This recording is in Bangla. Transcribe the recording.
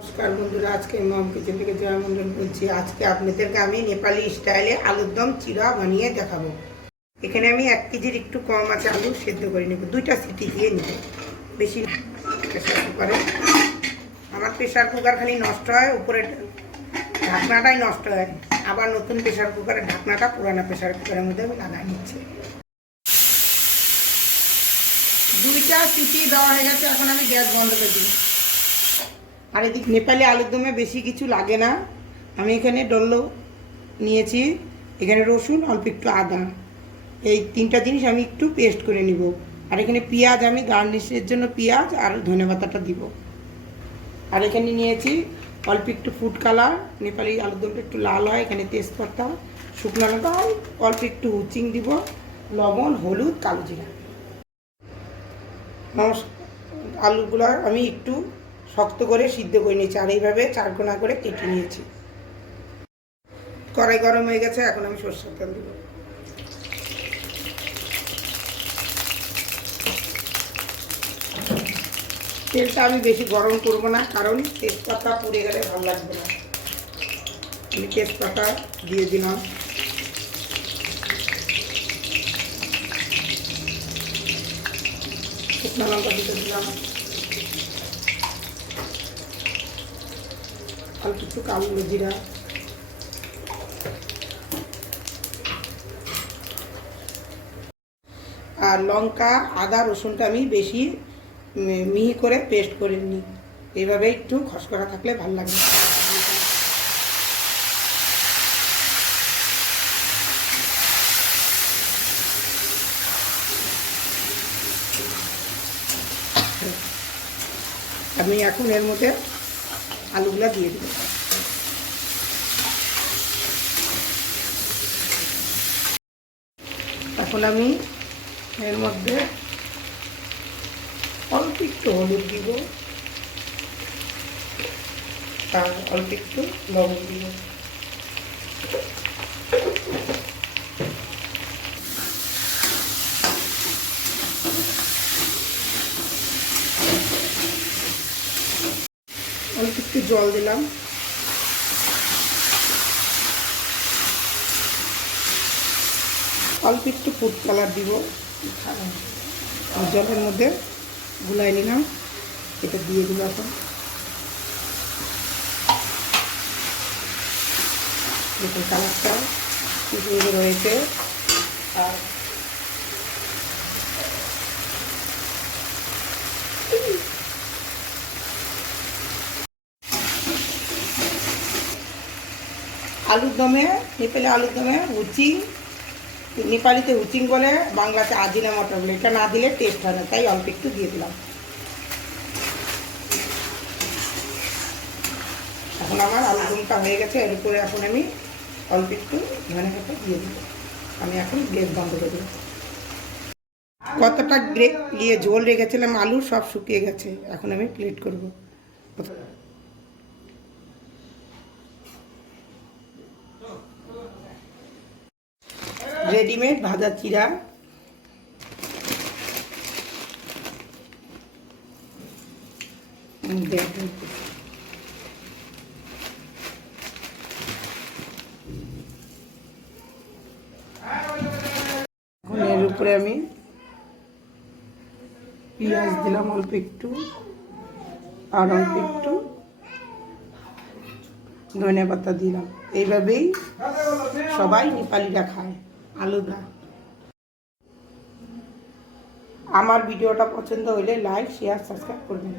नमस्कार बंधुरा आज के मम किचन থেকে জয় মন্ডল বলছি। আজকে আপনাদেরকে আমি নেপালি স্টাইলে আলুর দম চিরা বানিয়ে দেখাবো। এখানে আমি 1 কেজির একটু কম আছে আলু সিদ্ধ করে নেব, দুইটা সিটি দিয়ে নেব, বেশি প্রেসার কুকারে। আমার প্রেসার কুকার খালি নষ্ট হয়, উপরে ঢাকনাটাই নষ্ট হয়। আবার নতুন প্রেসার কুকারের ঢাকনাটা পুরানো প্রেসার কুকারের মধ্যে আমি লাগাই নিচ্ছি। দুইটা সিটি দেওয়া হয়ে গেছে, এখন আমি গ্যাস বন্ধ করে দিই। আর এদিকে নেপালি আলুর দমে বেশি কিছু লাগে না। আমি এখানে ডল্লো নিয়েছি, এখানে রসুন, অল্প একটু আদা, এই তিনটা জিনিস আমি একটু পেস্ট করে নিব। আর এখানে পেঁয়াজ, আমি গার্নিশের জন্য পেঁয়াজ আর ধনেপাতাটা দিব। আর এখানে নিয়েছি অল্প একটু ফুড কালার, নেপালি আলুর দমটা একটু লাল হয়। এখানে তেজপাতা, শুকনো লঙ্কা, অল্প একটু হুচিং দিব, লবণ, হলুদ, কালো জিরা। আলুগুলো আমি একটু শক্ত করে সিদ্ধ করে নিয়েছি, আর এইভাবে চারকোনা করে কেটে নিয়েছি। কড়াই গরম হয়ে গেছে, এখন আমি সরষের তেল দেব। তেলটা আমি বেশি গরম করব না, কারণ তেজপাতা পুড়ে গেলে ভালো লাগবে না। আমি তেজপাতা দিয়ে দিলাম, শুকনো লঙ্কা দিতে দিলাম, অল্প একটু কালো জিরা, আর লঙ্কা, আদা, রসুনটা আমি বেশি মিহি করে পেস্ট করে নিই। এইভাবে একটু খসখসা থাকলে ভালো লাগে। আমি এখন এর মধ্যে আলুগুলা দিয়ে দেব। এখন আমি এর মধ্যে অল্প একটু হলুদ দিব, আর অল্প একটু লবণ দিব। অল্প একটু জল দিলাম, অল্প একটু ফুড কালার দিব। জলের মধ্যে গুলাই নিলাম, এটা দিয়ে দিল। এখন দেখুন কালারটা কি সুন্দর হয়েছে। আর আলুর দমে, নেপালি আলুর দমে হুচিং, নেপালিতে হুচিং বলে, বাংলাতে আজিনামোটো বলে। এটা না দিলে টেস্ট হয় না, তাই অল্প একটু দিয়ে দিলাম। এখন আমার আলুর দমটা হয়ে গেছে, এর উপরে এখন আমি অল্প একটু ধনেপাতা দিয়ে দিব। আমি এখন গ্যাস বন্ধ করে দেব। কতটা ঝোল রেখেছিলাম, আলু সব শুকিয়ে গেছে। এখন আমি প্লেট করব। রেডিমেড ভাজা চিরা, এর উপরে আমি পেঁয়াজ দিলাম অল্প একটু, আর অল্প একটু ধনেপাতা দিলাম। এইভাবেই সবাই নেপালিরা খায় আলুদা। আমার ভিডিওটা পছন্দ হলে লাইক, শেয়ার, সাবস্ক্রাইব করবেন।